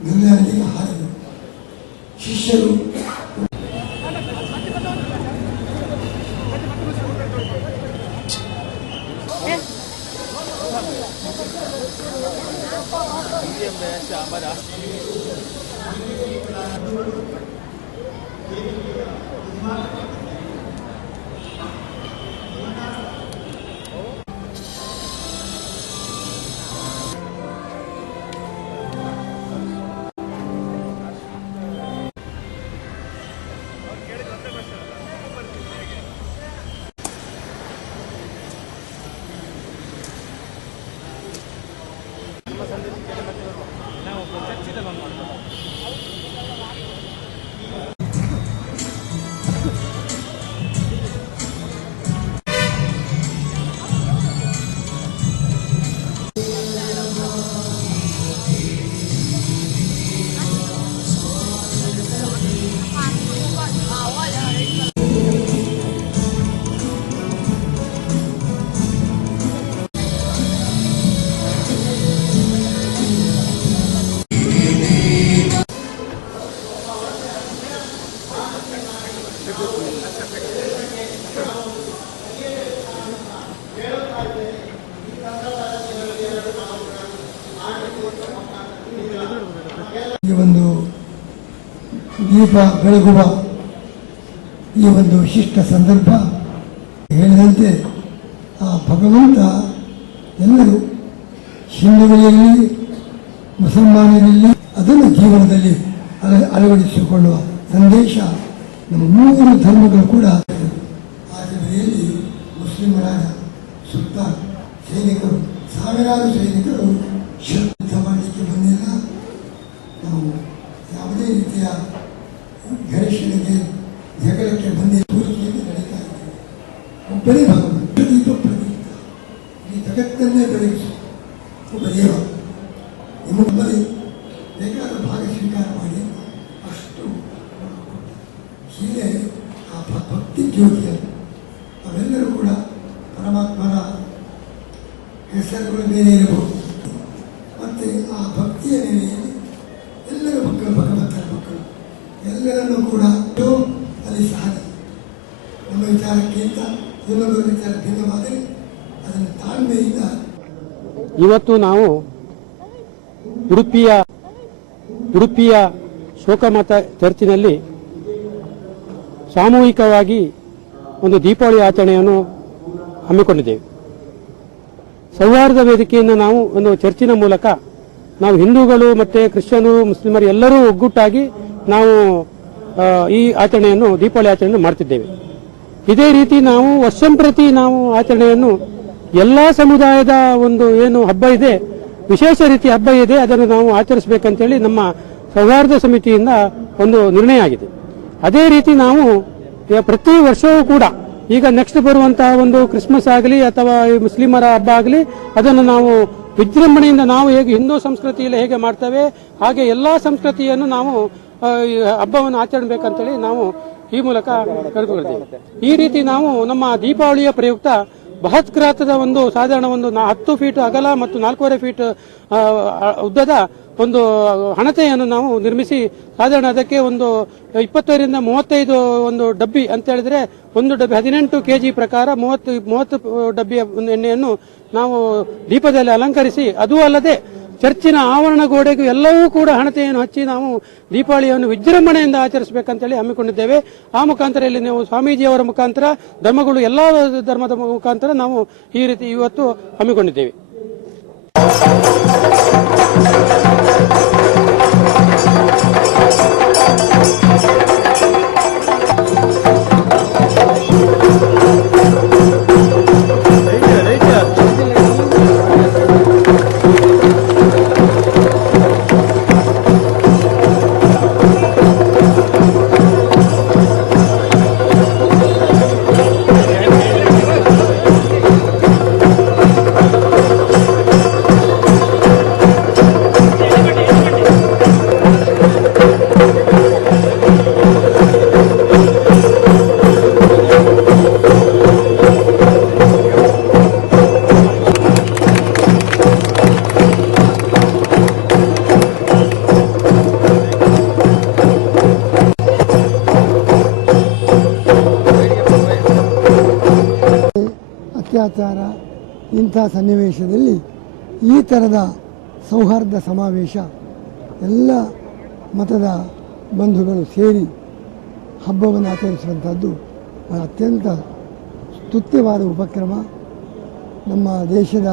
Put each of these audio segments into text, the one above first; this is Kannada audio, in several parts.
胸に入る死する ಈ ಒಂದು ದೀಪ, ಬೆಳಗುವ ಈ ಒಂದು ವಿಶಿಷ್ಟ ಸಂದರ್ಭ ಹೇಳಿದಂತೆ ಆ ಭಗವಂತ ಎಲ್ಲರೂ ಹಿಂದೂಗಳಲ್ಲಿ ಮುಸಲ್ಮಾನರಲ್ಲಿ, ಅದನ್ನು ಜೀವನದಲ್ಲಿ ಅಳ, ಅಳವಡಿಸಿಕೊಳ್ಳುವ ಸಂದೇಶ ನಮ್ಮ ಮೂರು ಧರ್ಮಗಳು ಕೂಡ ಆಚರಣೆಯಲ್ಲಿ ಮುಸ್ಲಿಮರಾದ ಸುಲ್ತಾನ್ ಸೈನಿಕರು, ಸಾವಿರಾರು ಸೈನಿಕರು ಜಗತ್ತನ್ನೇ ಬೆಳಗಿಸಿ ಒಬ್ಬ ದೇವ ನಿಮ್ಮೊಬ್ಬರೇ ಬೇಕಾದ ಭಾಗ ಸ್ವೀಕಾರ ಮಾಡಿ ಅಷ್ಟು ಹೀಗೆ ಆ ಭಕ್ತಿ ಜ್ಯೋತಿಯ ನಾವೆಲ್ಲರೂ ಕೂಡ ಪರಮಾತ್ಮನ ಹೆಸರುಗಳ ಮೇಲೆ ಇರಬಹುದು. ಮತ್ತು ಆ ಭಕ್ತಿಯ ಇವತ್ತು ನಾವು ಉಡುಪಿಯ ಉಡುಪಿಯ ಶೋಕಮತ ಚರ್ಚಿನಲ್ಲಿ ಸಾಮೂಹಿಕವಾಗಿ ಒಂದು ದೀಪಾವಳಿ ಆಚರಣೆಯನ್ನು ಹಮ್ಮಿಕೊಂಡಿದ್ದೇವೆ. ಸೌಹಾರ್ದ ವೇದಿಕೆಯನ್ನು ನಾವು ಒಂದು ಚರ್ಚಿನ ಮೂಲಕ ನಾವು ಹಿಂದೂಗಳು ಮತ್ತೆ ಕ್ರಿಶ್ಚಿಯನರು ಮುಸ್ಲಿಮರು ಎಲ್ಲರೂ ಒಗ್ಗುಟ್ಟಾಗಿ ನಾವು ಈ ಆಚರಣೆಯನ್ನು, ದೀಪಾವಳಿ ಆಚರಣೆಯನ್ನು ಮಾಡ್ತಿದ್ದೇವೆ. ಇದೇ ರೀತಿ ನಾವು ವರ್ಷಂಪ್ರತಿ ನಾವು ಆಚರಣೆಯನ್ನು ಎಲ್ಲಾ ಸಮುದಾಯದ ಒಂದು ಏನು ಹಬ್ಬ ಇದೆ, ವಿಶೇಷ ರೀತಿಯ ಹಬ್ಬ ಇದೆ, ಅದನ್ನು ನಾವು ಆಚರಿಸಬೇಕಂತೇಳಿ ನಮ್ಮ ಸೌಹಾರ್ದ ಸಮಿತಿಯಿಂದ ಒಂದು ನಿರ್ಣಯ ಆಗಿದೆ. ಅದೇ ರೀತಿ ನಾವು ಪ್ರತಿ ವರ್ಷವೂ ಕೂಡ ಈಗ ನೆಕ್ಸ್ಟ್ ಬರುವಂತಹ ಒಂದು ಕ್ರಿಸ್ಮಸ್ ಆಗಲಿ ಅಥವಾ ಮುಸ್ಲಿಮರ ಹಬ್ಬ ಆಗಲಿ, ಅದನ್ನು ನಾವು ವಿಜೃಂಭಣೆಯಿಂದ ನಾವು ಹೇಗೆ ಹಿಂದೂ ಸಂಸ್ಕೃತಿಯಲ್ಲಿ ಹೇಗೆ ಮಾಡ್ತೇವೆ, ಹಾಗೆ ಎಲ್ಲ ಸಂಸ್ಕೃತಿಯನ್ನು ನಾವು ಹಬ್ಬವನ್ನು ಆಚರಣಬೇಕಂತೇಳಿ ನಾವು ಈ ಮೂಲಕ ಕರೆದುಕೊಳ್ತೇವೆ ಈ ರೀತಿ ನಾವು ನಮ್ಮ ದೀಪಾವಳಿಯ ಪ್ರಯುಕ್ತ ಬೃಹತ್ ಗಾತ್ರದ ಒಂದು ಸಾಧಾರಣ ಒಂದು ಹತ್ತು ಫೀಟ್ ಅಗಲ ಮತ್ತು ನಾಲ್ಕೂವರೆ ಫೀಟ್ ಉದ್ದದ ಒಂದು ಹಣತೆಯನ್ನು ನಾವು ನಿರ್ಮಿಸಿ ಸಾಧಾರಣ ಅದಕ್ಕೆ ಒಂದು ಇಪ್ಪತ್ತೈದರಿಂದ ಮೂವತ್ತೈದು ಒಂದು ಡಬ್ಬಿ ಅಂತ ಹೇಳಿದ್ರೆ ಒಂದು ಡಬ್ಬಿ ಹದಿನೆಂಟು ಕೆಜಿ ಪ್ರಕಾರ ಮೂವತ್ತು ಮೂವತ್ತು ಡಬ್ಬಿಯ ಎಣ್ಣೆಯನ್ನು ನಾವು ದೀಪದಲ್ಲಿ ಅಲಂಕರಿಸಿ, ಅದೂ ಅಲ್ಲದೆ ಚರ್ಚಿನ ಆವರಣ ಗೋಡೆಗೂ ಎಲ್ಲವೂ ಕೂಡ ಹಣತೆಯನ್ನು ಹಚ್ಚಿ ನಾವು ದೀಪಾವಳಿಯನ್ನು ವಿಜೃಂಭಣೆಯಿಂದ ಆಚರಿಸಬೇಕಂತೇಳಿ ಹಮ್ಮಿಕೊಂಡಿದ್ದೇವೆ. ಆ ಮುಖಾಂತರ ಇಲ್ಲಿ ನಾವು ಸ್ವಾಮೀಜಿಯವರ ಮುಖಾಂತರ ಧರ್ಮಗಳು ಎಲ್ಲ ಧರ್ಮದ ಮುಖಾಂತರ ನಾವು ಈ ರೀತಿ ಇವತ್ತು ಹಮ್ಮಿಕೊಂಡಿದ್ದೇವೆ. ಹಿಂಸಾಚಾರ ಇಂಥ ಸನ್ನಿವೇಶದಲ್ಲಿ ಈ ಥರದ ಸೌಹಾರ್ದ ಸಮಾವೇಶ, ಎಲ್ಲ ಮತದ ಬಂಧುಗಳು ಸೇರಿ ಹಬ್ಬವನ್ನು ಆಚರಿಸುವಂಥದ್ದು ಅತ್ಯಂತ ಸ್ತುತ್ಯವಾದ ಉಪಕ್ರಮ. ನಮ್ಮ ದೇಶದ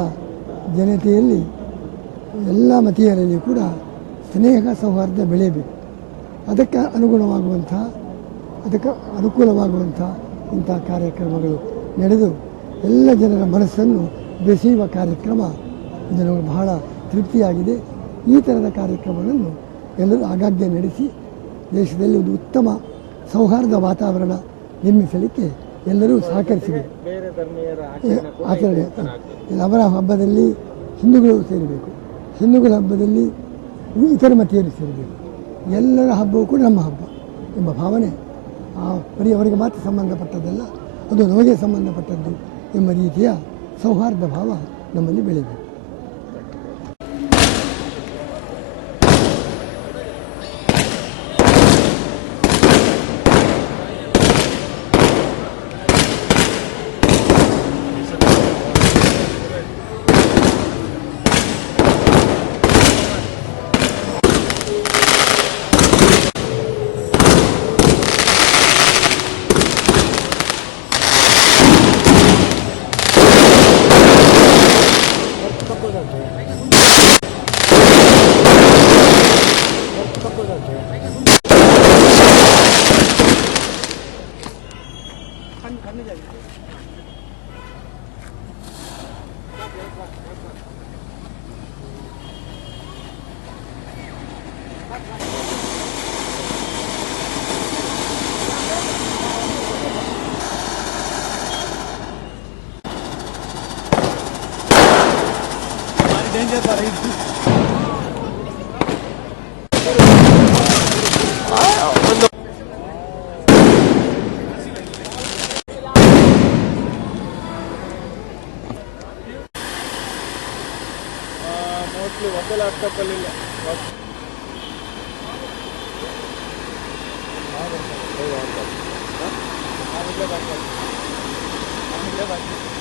ಜನತೆಯಲ್ಲಿ ಎಲ್ಲ ಮತೀಯರಲ್ಲಿ ಕೂಡ ಸ್ನೇಹ ಸೌಹಾರ್ದ ಬೆಳೆಯಬೇಕು. ಅದಕ್ಕೆ ಅನುಗುಣವಾಗುವಂಥ, ಅದಕ್ಕೆ ಅನುಕೂಲವಾಗುವಂಥ ಇಂಥ ಕಾರ್ಯಕ್ರಮಗಳು ನಡೆದು ಎಲ್ಲ ಜನರ ಮನಸ್ಸನ್ನು ಬೆಸೆಯುವ ಕಾರ್ಯಕ್ರಮ ಜನರು ಬಹಳ ತೃಪ್ತಿಯಾಗಿದೆ. ಈ ಥರದ ಕಾರ್ಯಕ್ರಮಗಳನ್ನು ಎಲ್ಲರೂ ಆಗಾಗ್ಗೆ ನಡೆಸಿ ದೇಶದಲ್ಲಿ ಒಂದು ಉತ್ತಮ ಸೌಹಾರ್ದ ವಾತಾವರಣ ನಿರ್ಮಿಸಲಿಕ್ಕೆ ಎಲ್ಲರೂ ಏ, ಆಚರಣೆ ಅವರ ಹಬ್ಬದಲ್ಲಿ ಹಿಂದೂಗಳು ಸೇರಬೇಕು. ಹಿಂದೂಗಳ ಹಬ್ಬದಲ್ಲಿ ಇತರ ಮತೀಯರು ಸೇರಬೇಕು. ಎಲ್ಲರ ಹಬ್ಬವೂ ಕೂಡ ನಮ್ಮ ಹಬ್ಬ ಎಂಬ ಭಾವನೆ ಆ ಬರೀ ಅವರಿಗೆ ಮಾತ್ರ ಸಂಬಂಧಪಟ್ಟದ್ದಲ್ಲ ಅದು ನಮಗೆ ಸಂಬಂಧಪಟ್ಟದ್ದು. ಎಂಬ ರೀತಿಯ ಸೌಹಾರ್ದ ಭಾವ ನಮ್ಮಲ್ಲಿ ಬೆಳೆಯಬೇಕು Dentro da parede. ಮೋಸ್ಟ್ಲಿ ಒಂದೇ ಲ್ಯಾಪ್ಟಾಪ್ ಅಲ್ಲಿ ಇಲ್ಲ ಬರ್ತಾರೆ